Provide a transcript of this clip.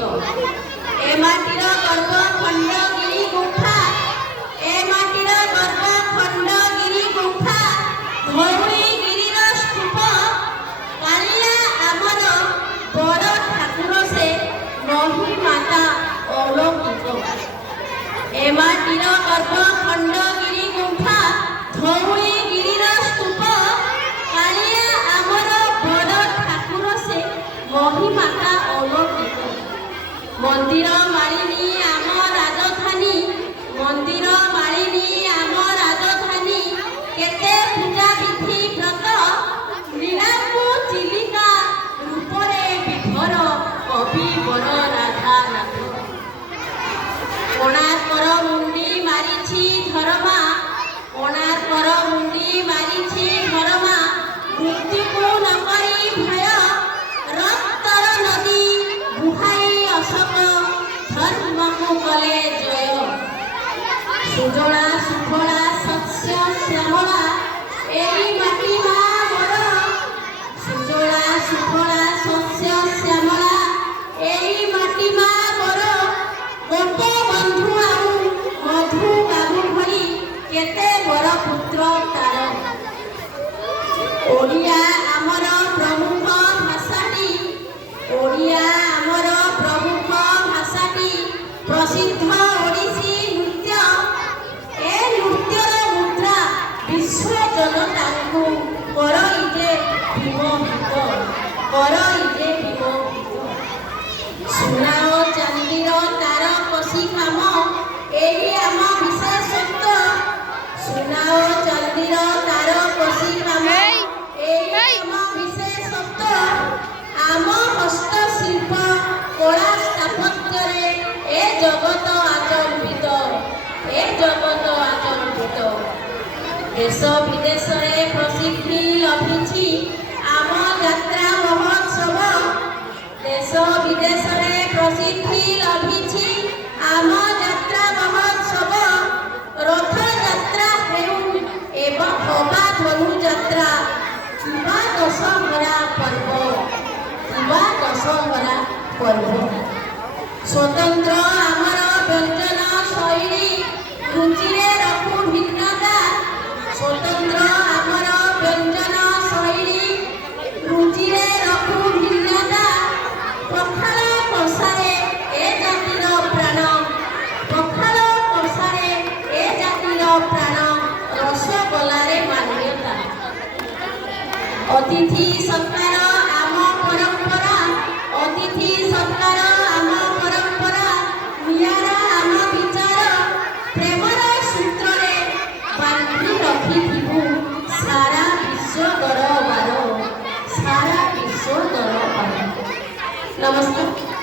ଝିଅ। ଏ ମାଟିର ଗର୍ବ ଖଣ୍ଡଗିରି ଗୁମ୍ଫା, ଏ ମାଟିର ଗର୍ବ ଖଣ୍ଡଗିରି ଗୁମ୍ଫା, ଧଉଳିଗିରିର ସ୍ତୂପ, କାଳିଆ ଆମର ବଡ଼ ଠାକୁର ସେ, ନହି ମାତା ଅଲୌକିକ। ଏ ମାଟିର ଗର୍ବ ଖଣ୍ଡଗିରି ଗୁମ୍ଫା, ଧଉଳିଗିରିର ସ୍ତୂପ, କାଳିଆ ଆମର ବଡ଼ ଠାକୁର ସେ, ନହି ମାତା ଅଲୌକିକ। ମନ୍ଦିର ମାଳିନୀ ଆମ ରାଜଧାନୀ, ମନ୍ଦିର ମାଳିନୀ ଆମ ରାଜଧାନୀ, କେତେ ପୂଜା ବିଧି ବ୍ରତ, ନୀଳାକୁ ଚିଲିକା ରୂପରେ ବିଭୋର କବି ବର ରାଧାନାଥ। କୋଣାର୍କର ମୁଣ୍ଡି ମାରିଛି ଧରମା, କୋଣାର୍କର ମୁଣ୍ଡି ମାରିଛି ଧରମା, ମୃତ୍ୟୁକୁ ନକରି ଭୟ, ରକ୍ତର ନଦୀ ବୁହାଇ ଅଶୋକ, ଧର୍ମକୁ କଲେ ଜୟ। ସୁଜଳା ସୁଫଳା ଶସ୍ୟ ଶ୍ୟାମଳା, ଏଇ ମାଟି ମା ମୋର, ସୁଜଳା ସୁଫଳା ଶସ୍ୟ ଶ୍ୟାମଳା, ଏଇ ମାଟି ମା ମୋର। ଗୋପବନ୍ଧୁ ଆଉ ମଧୁ ବାବୁ ଭଳି କେତେ ବର ପୁତ୍ର ତାର। ଓଡ଼ିଆ ଆମର ପ୍ରମୁଖ ଭାଷାଟି, ଓଡ଼ିଆ ଆମର ପ୍ରମୁଖ ଭାଷାଟି, ପ୍ରସିଦ୍ଧ ଓଡ଼ିଶୀ ନୃତ୍ୟ, ଏ ନୃତ୍ୟର ମୁଦ୍ରା ବିଶ୍ୱ ଜନତାଙ୍କୁ କରଇ ଯେ ବିମୋହିତ, କରଇ ଯେ ବିମୋହିତ। ସୁନା ଓ ଚାନ୍ଦିର ତାର କଷି କାମ, ଏହି ଆମ ବିଶେଷତ୍ୱ। ସୁନା ଓ ଚାନ୍ଦିର ତାର କଷି କାମ, ଏହି ଆମ ବିଶେଷତ୍ୱ। ଆମ ହସ୍ତଶିଳ୍ପ କଳା ସ୍ଥାପତ୍ୟରେ ଏ ଜଗତ ଆଚମ୍ବିତ, ଏ ଜଗତ ଆଚମ୍ବିତ। ଦେଶ ବିଦେଶରେ ପ୍ରସିଦ୍ଧି ଲଭିଛି ଆମ ଯାତ୍ରା ମହୋତ୍ସବ, ଦେଶ ବିଦେଶରେ ପ୍ରସିଦ୍ଧି ଲଭିଛି ଆମ ଯାତ୍ରା ମହୋତ୍ସବ। ରଥଯାତ୍ରା ହେଉ ଏବଂ ଅବା ଧନୁଯାତ୍ରା କିମ୍ବା ଦଶହରା ପର୍ବ, କିମ୍ବା ଦଶହରା ପର୍ବ। ସ୍ୱତନ୍ତ୍ର ଆମର ବ୍ୟଞ୍ଜନ ଶୈଳୀ, ରୁଚିରେ ରଖୁ ଭିନ୍ନତା। ସ୍ୱତନ୍ତ୍ର ଆମର ବ୍ୟଞ୍ଜନ ଶୈଳୀ, ରୁଚିରେ ରଖୁ ଭିନ୍ନତା। ପଖାଳ କଂସାରେ ଏ ଜାତିର ପ୍ରାଣ, ପଖାଳ କଂସାରେ ଏ ଜାତିର ପ୍ରାଣ, ରସଗୋଲାରେ ମାନ୍ୟତା। ଅତିଥି ସତ୍କାର ଆମ ପରମ୍ପରା, ଅତିଥି ସତ୍କାର ଆମ ପରମ୍ପରା, ନିଆରା ଆମ ବିଚାର। ପ୍ରେମର ସୂତ୍ରରେ ବାନ୍ଧି ରଖିଥିବୁ ସାରା ବିଶ୍ୱ ଦରବାର, ସାରା ବିଶ୍ୱ ଦରବାର। ନମସ୍କାର।